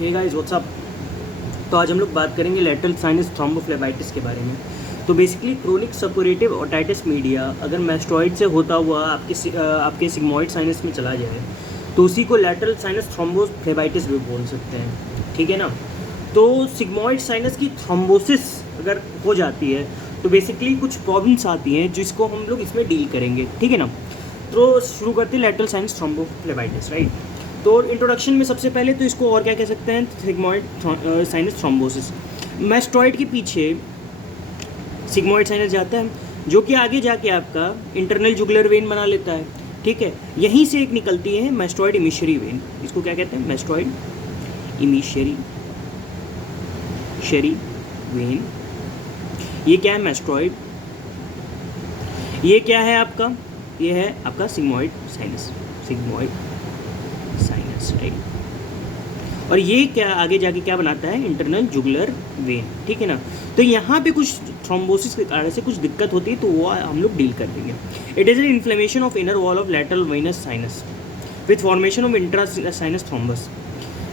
Hey guys what's up. तो आज हम लोग बात करेंगे लेटरल साइनस थ्रोम्बोफ्लेबाइटिस के बारे में। तो basically chronic suppurative otitis media अगर मैस्टॉइड से होता हुआ आपके सिग्मॉइड साइनस में चला जाए तो उसी को लेटरल साइनस थ्रोम्बोफ्लेबाइटिस भी बोल सकते हैं, ठीक है ना। तो सिग्मॉइड साइनस की थ्रोम्बोसिस अगर हो जाती है तो बेसिकली कुछ प्रॉब्लम्स आती हैं जिसको हम लोग इसमें डील करेंगे, ठीक है ना। तो शुरू करते हैं लेटरल साइनस थ्रोम्बोफ्लेबाइटिस, राइट। तो इंट्रोडक्शन में सबसे पहले तो इसको और क्या कह सकते हैं, सिग्मॉइड साइनस थ्रोम्बोसिस। मैस्टॉइड के पीछे सिग्मॉइड साइनस जाता है जो कि आगे जाके आपका इंटरनल जुगुलर वेन बना लेता है, ठीक है। यहीं से एक निकलती है मैस्टॉइड इमिशरी वेन। इसको क्या कहते हैं, मैस्टॉइड इमिशरी वेन। ये क्या है, मैस्टॉइड। ये क्या है आपका, ये है आपका सिग्मॉइड साइनस, राइट। और ये क्या आगे जाके क्या बनाता है, इंटरनल जुगुलर वेन, ठीक है ना। तो यहाँ पे कुछ थ्रोम्बोसिस के कारण से कुछ दिक्कत होती है तो वो हम लोग डील कर देंगे। It is an inflammation of inner wall of lateral venous sinus with formation of intra sinus thrombus.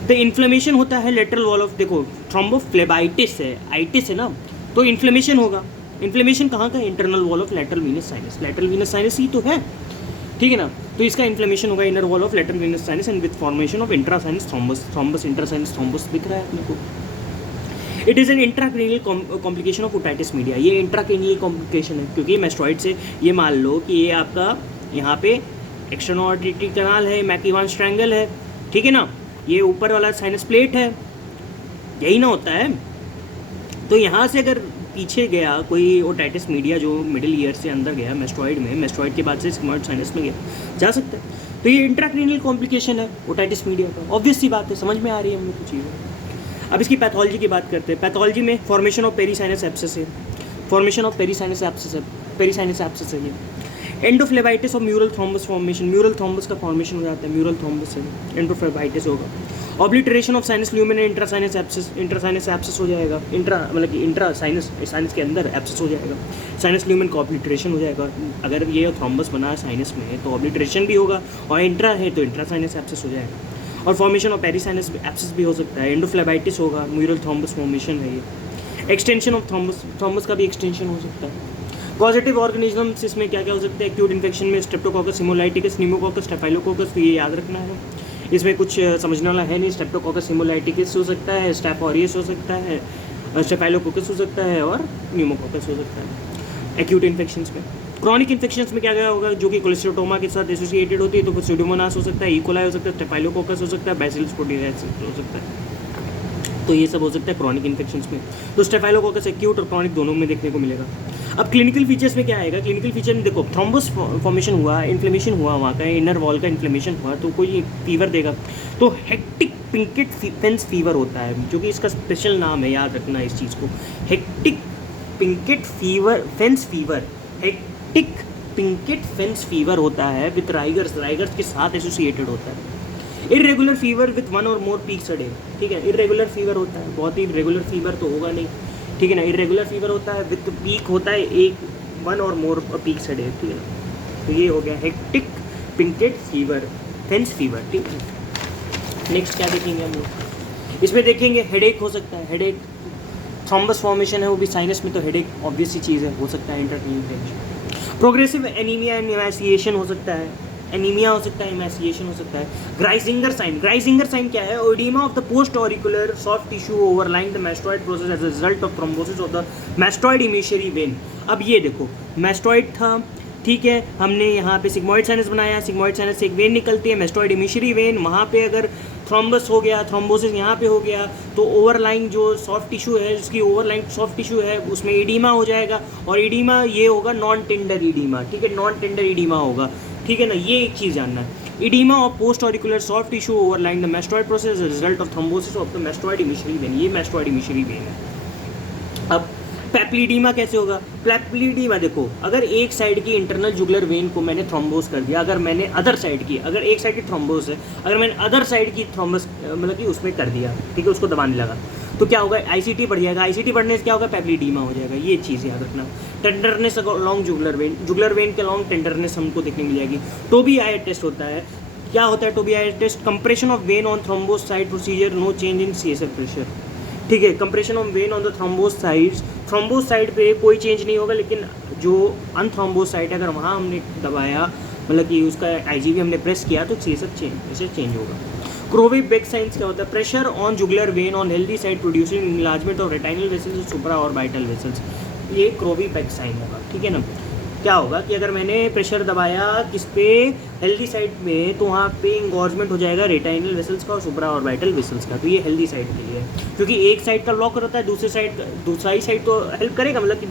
तो इन्फ्लेमेशन होता है लेटरल वॉल ऑफ, देखो थ्रोम्बोफ्लेबाइटिस है, आइटिस है ना, तो इन्फ्लेमेशन होगा। इन्फ्लेमेशन कहाँ का, internal wall of lateral venous sinus. Lateral venous sinus ही तो है, ठीक है ना। तो इसका इन्फ्लेमेशन होगा inner wall of lateral venous sinus and with formation of इंट्रासाइनस thrombus. इंट्रासाइनस thrombus दिख रहा है अपने को। It is N intracranial complication of otitis media. ये इंट्राक्रेनियल कॉम्प्लिकेशन है क्योंकि मैस्टॉइड से ये मान लो कि ये आपका यहाँ पे एक्सटर्नल ऑडिटरी कैनाल है, मैकीवान स्ट्रैंगल है, ठीक है ना। ये ऊपर वाला साइनस प्लेट है, यही ना होता है। तो यहाँ से अगर पीछे गया कोई ओटाइटिस मीडिया जो मिडिल ईयर से अंदर गया मैस्टॉइड में, मैस्टॉइड के बाद से सिग्मॉइड साइनस में गया, जा सकता है। तो ये इंट्राक्रेनियल कॉम्प्लिकेशन है ओटाइटिस मीडिया का, ऑब्वियस सी बात है, समझ में आ रही है हम लोग को चीज़ें। अब इसकी पैथोलॉजी की बात करते हैं। पैथोलॉजी में फॉर्मेशन ऑफ पेरीसाइनस एब्सेस है, फॉर्मेशन ऑफ पेरीसाइनस एब्सेस है ये। एंडोफ्लेबाइटिस और mural thrombus formation, mural thrombus का फॉर्मेशन हो जाता है, म्यूरल थ्रोम्बस है, एंडोफ्लेबाइटिस होगा। Obliteration of sinus lumen and intrasinus abscess हो जाएगा, मतलब कि इंट्रा साइनस के अंदर एब्सेस हो जाएगा, साइनस ल्यूमेन का ऑब्लिटरेशन हो जाएगा। अगर ये थ्रोम्बस बना है साइनस में तो ऑब्लिटरेशन भी होगा, और इंट्रा है तो इंट्रासाइनस एब्सेस हो जाएगा। और फॉर्मेशन ऑफ पेरीसाइनस एब्सेस भी हो सकता है, एंडोफ्लेबाइटिस होगा, म्यूरल थ्रोम्बस फॉर्मेशन है ये। एक्सटेंशन ऑफ थ्रोम्बस का भी एक्सटेंशन हो सकता है। पॉजिटिव ऑर्गेनिजम्स इसमें क्या क्या हो सकते हैं, एक्यूट इन्फेक्शन में स्ट्रेप्टोकोकस हिमोलाइटिकस, न्यूमोकोकस, स्टेफाइलोकोकस, तो ये याद रखना है, इसमें कुछ समझने वाला है नहीं। स्ट्रेप्टोकोकस हिमोलाइटिकस हो सकता है, स्टेफ ऑरियस हो सकता है, स्टेफाइलोकोकस हो सकता है, और न्यूमोकोकस हो सकता है एक्यूट इन्फेक्शंस में। क्रॉनिक इन्फेक्शंस में क्या क्या होगा, जो कि कोलेस्ट्रोटोमा के साथ एसोसिएटेड होती है, तो स्यूडोमोनास हो सकता है, इकोलाई हो सकता है, स्टेफाइलोकोकस हो सकता है, बैसिलस प्रोटीराइसिस हो सकता है। तो ये सब हो सकता है क्रॉनिक इन्फेक्शंस में। तो स्टेफाइलोकोकस एक्यूट और क्रॉनिक दोनों में देखने को मिलेगा। अब क्लिनिकल फीचर्स में क्या आएगा, क्लिनिकल फीचर में देखो थ्रोम्बस फॉर्मेशन हुआ, इन्फ्लेमेशन हुआ, वहाँ का इनर वॉल का इन्फ्लेमेशन हुआ, तो कोई फीवर देगा। तो हेक्टिक पिंकेट फेंस फीवर होता है, जो कि इसका स्पेशल नाम है, याद रखना इस चीज़ को, hectic Pinkett fence fever. Hectic Pinkett fence fever होता है विथ राइगर्स के साथ एसोसिएटेड होता है। इरेगुलर फीवर विथ 1 और मोर पीक्स अ डे, ठीक है। इरेगुलर फीवर होता है, बहुत ही रेगुलर फीवर तो होगा नहीं, ठीक है ना। इरेगुलर फीवर होता है विथ पीक होता है 1 और मोर पीक्स अ डे, ठीक है ना। तो ये हो गया hectic Pinkett fever, fence fever, ठीक है। नेक्स्ट क्या देखेंगे हम लोग, इसमें देखेंगे हेडेक हो सकता है, हेडेक। थ्रोम्बस फॉर्मेशन है वो भी साइनस में, तो हेडेक ऑब्वियस सी चीज़ है, हो सकता है इंटरनेट। प्रोग्रेसिव एनीमिया एंड इमैसिएशन हो सकता है, एनीमिया हो सकता है, इमैसिएशन हो सकता है। ग्राइजिंगर साइन क्या है, oedema of the post auricular soft tissue overlying the mastoid process as a result of thrombosis of the mastoid emissary vein. अब ये देखो मैस्टॉइड था, ठीक है, हमने यहाँ पे सिग्मॉइड साइनस बनाया, सिग्मॉइड साइनस से एक वेन निकलती है मैस्टॉइड इमिशरी वेन, वहाँ पे अगर थ्रोम्बस हो गया, थ्रोम्बोसिस यहाँ पे हो गया, तो ओवरलाइंग जो सॉफ्ट टिश्यू है, जिसकी ओवरलाइंग सॉफ्ट टिश्यू है, उसमें एडीमा हो जाएगा, और एडीमा ये होगा नॉन टेंडर एडीमा, ठीक है, नॉन टेंडर एडीमा होगा, ठीक है ना। ये एक चीज़ जानना है, oedema of post auricular soft tissue overlying the mastoid process result of thrombosis of the mastoid emissary vein, ये मैस्टॉइड इमिशरी वेन है। अब पैप्लिडीमा कैसे होगा, पैप्लिडीमा देखो, अगर एक साइड की इंटरनल जुगुलर वेन को मैंने थ्रोम्बोस कर दिया, अगर मैंने अदर साइड की, अगर एक साइड की थ्रोम्बोस है, अगर मैंने अदर साइड की थ्रोम्बस मतलब कि उसमें कर दिया, ठीक है, उसको दबाने लगा, तो क्या होगा, आईसीटी बढ़ जाएगा, आईसीटी बढ़ने से क्या होगा, पैप्लिडीमा हो जाएगा। ये चीज़ याद रखना। टेंडरनेस अलॉन्ग जुगुलर वेन के अलॉन्ग टेंडरनेस हमको देखने मिल जाएगी, तो भी आई टेस्ट होता है क्या होता है Tobias test? Compression of vein on thrombosed side procedure, no change in CSF pressure. ठीक है, compression of vein on the thrombosed sides, thrombosed side पे कोई चेंज नहीं होगा, लेकिन जो अनथ्रोम्बोस साइड है अगर वहाँ हमने दबाया, मतलब कि उसका IGV हमने प्रेस किया तो CSF चेंज होगा। क्रोवी बेक साइंस क्या होता है? Pressure on jugular vein on healthy side producing enlargement of retinal vessels, supraorbital vessels, ये क्रोवी बेक साइन होगा। ठीक है ना, क्या होगा कि अगर मैंने प्रेशर दबाया किस पे, हेल्दी साइड में, तो वहाँ पे इंगॉर्जमेंट हो जाएगा रेटाइनल वेसल्स का और सुप्रा और वाइटल वेसल्स का। तो ये हेल्दी साइड के लिए है, क्योंकि एक साइड का ब्लॉक रहता है, दूसरा ही साइड तो हेल्प करेगा, मतलब कि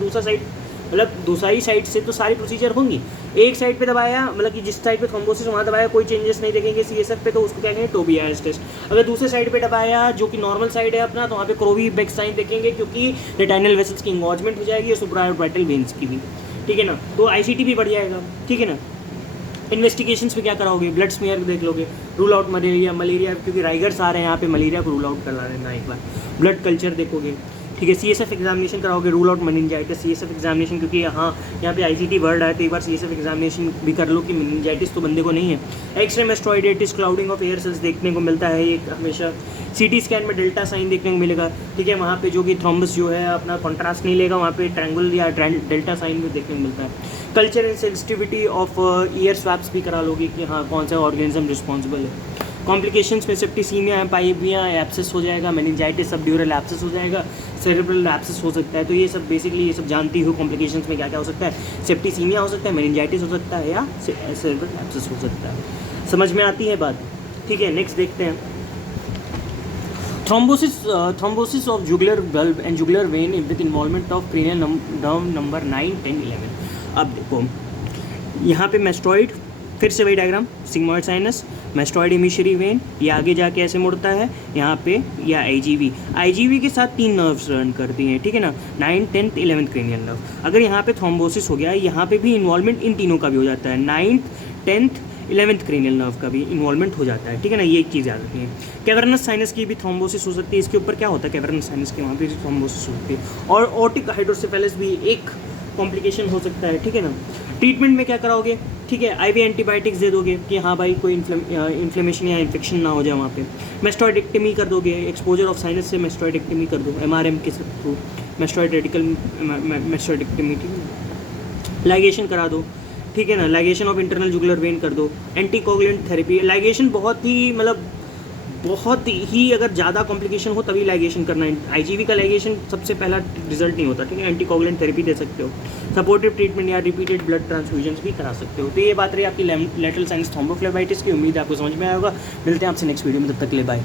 दूसरा ही साइड से तो सारी प्रोसीजर होंगी। एक साइड पे दबाया, मतलब कि जिस साइड पे थ्रोम्बोसिस वहाँ दबाया, कोई चेंजेस नहीं देखेंगे CSF पे, तो उसको क्या कहेंगे? Tobias test. अगर दूसरे साइड पे दबाया जो कि नॉर्मल साइड है अपना, तो वहाँ पे क्रोवी बेक साइन देखेंगे, क्योंकि रेटाइनल वेसल्स की इंगॉर्जमेंट हो जाएगी और सुप्रा और वाइटल वेन्स की भी। ठीक है ना, तो ICT भी बढ़ जाएगा। ठीक है ना, इन्वेस्टिगेशंस में क्या कराओगे? ब्लड स्मीयर देख लोगे, रूल आउट मलेरिया, क्योंकि राइगर्स आ रहे हैं यहाँ पे, मलेरिया को रूल आउट करा लेना एक बार। ब्लड कल्चर देखोगे। ठीक है, CSF एग्जामिनेशन कराओगे, rule out meningitis, CSF examination, क्योंकि यहाँ पे ICT वर्ड आया, तो एक बार CSF एग्जामिनेशन भी कर लो कि मेनिंजाइटिस तो बंदे को नहीं है। X-ray mastoiditis, clouding of air cells देखने को मिलता है ये हमेशा। CT स्कैन में डेल्टा साइन देखने को मिलेगा। ठीक है, वहाँ पे जो कि थ्रोम्बस जो है अपना कॉन्ट्रास्ट नहीं लेगा, वहाँ पे ट्रायंगल या डेल्टा साइन भी देखने को मिलता है। Culture and sensitivity of year swaps भी करा लोगे कि हाँ कौन सा ऑर्गेनिज्म रिस्पॉन्सिबल है। कॉम्प्लिकेशंस में सेप्टिसीमिया, एम्पाइबिया, एब्सेस हो जाएगा, मेनिंजाइटिस, सबड्यूरल एब्सेस हो जाएगा, सेरेब्रल एब्सेस हो सकता है। तो ये सब बेसिकली ये सब जानती हो कॉम्प्लिकेशंस में क्या क्या हो सकता है। सेप्टिसीमिया हो सकता है, मेनिंजाइटिस हो सकता है, या सेरेब्रल एब्सेस हो सकता है। समझ में आती है बात? ठीक है, नेक्स्ट देखते हैं। Thrombosis of jugular bulb and jugular vein with involvement of cranial nerve number 9, 10, 11। अब देखो यहाँ पे मेस्टोइड, फिर से वही diagram, sigmoid sinus, mastoid emissary vein, ये आगे जाके ऐसे मुड़ता है यहाँ पे, या IGV के साथ 3 नर्व्स रन करती हैं। ठीक है ना, 9, 10, 11 क्रेनियल नर्व। अगर यहाँ पे थ्रोम्बोसिस हो गया, यहाँ पे भी इन्वॉल्वमेंट इन तीनों का भी हो जाता है, 9th, 10th, 11th cranial nerve का भी इन्वॉल्वमेंट हो जाता है। ठीक है ना, ये एक चीज़ याद रखनी है। कैवर्नस साइनस की भी थ्रोम्बोसिस हो सकती है। इसके ऊपर क्या होता है? कैवर्नस साइनस के वहाँ पे भी थ्रोम्बोसिस हो सकती है। और ऑर्टिक हाइड्रोसेफेलस भी एक कॉम्प्लिकेशन हो सकता है। ठीक है ना, ट्रीटमेंट में क्या कराओगे? ठीक है, IV एंटीबायोटिक्स दे दोगे कि हाँ भाई कोई इन्फ्लेमेशन या इन्फेक्शन ना हो जाए वहाँ पे। मेस्टोइडेक्टमी कर दोगे, एक्सपोजर ऑफ साइनस से मेस्टोइडेक्टमी कर दो, MRM के थ्रू मेस्टोइडेक्टमी। ठीक है, लाइगेशन करा दो। ठीक है ना, ligation of internal jugular vein कर दो। एंटीकोगुलेंट थेरेपी, लाइगेशन बहुत ही अगर ज़्यादा कॉम्प्लिकेशन हो तभी लाइगेशन करना है। IGV का लाइगेशन सबसे पहला रिजल्ट नहीं होता। ठीक है, एंटीकोगुलेंट थेरेपी दे सकते हो, सपोर्टिव ट्रीटमेंट या रिपीटेड ब्लड ट्रांसफ्यूजन्स भी करा सकते हो। तो ये बात रही आपकी लेटरल साइनस थ्रोम्बोफ्लेबाइटिस की। उम्मीद है आपको समझ में आया होगा। मिलते हैं आपसे नेक्स्ट वीडियो में, तब तक के लिए बाय।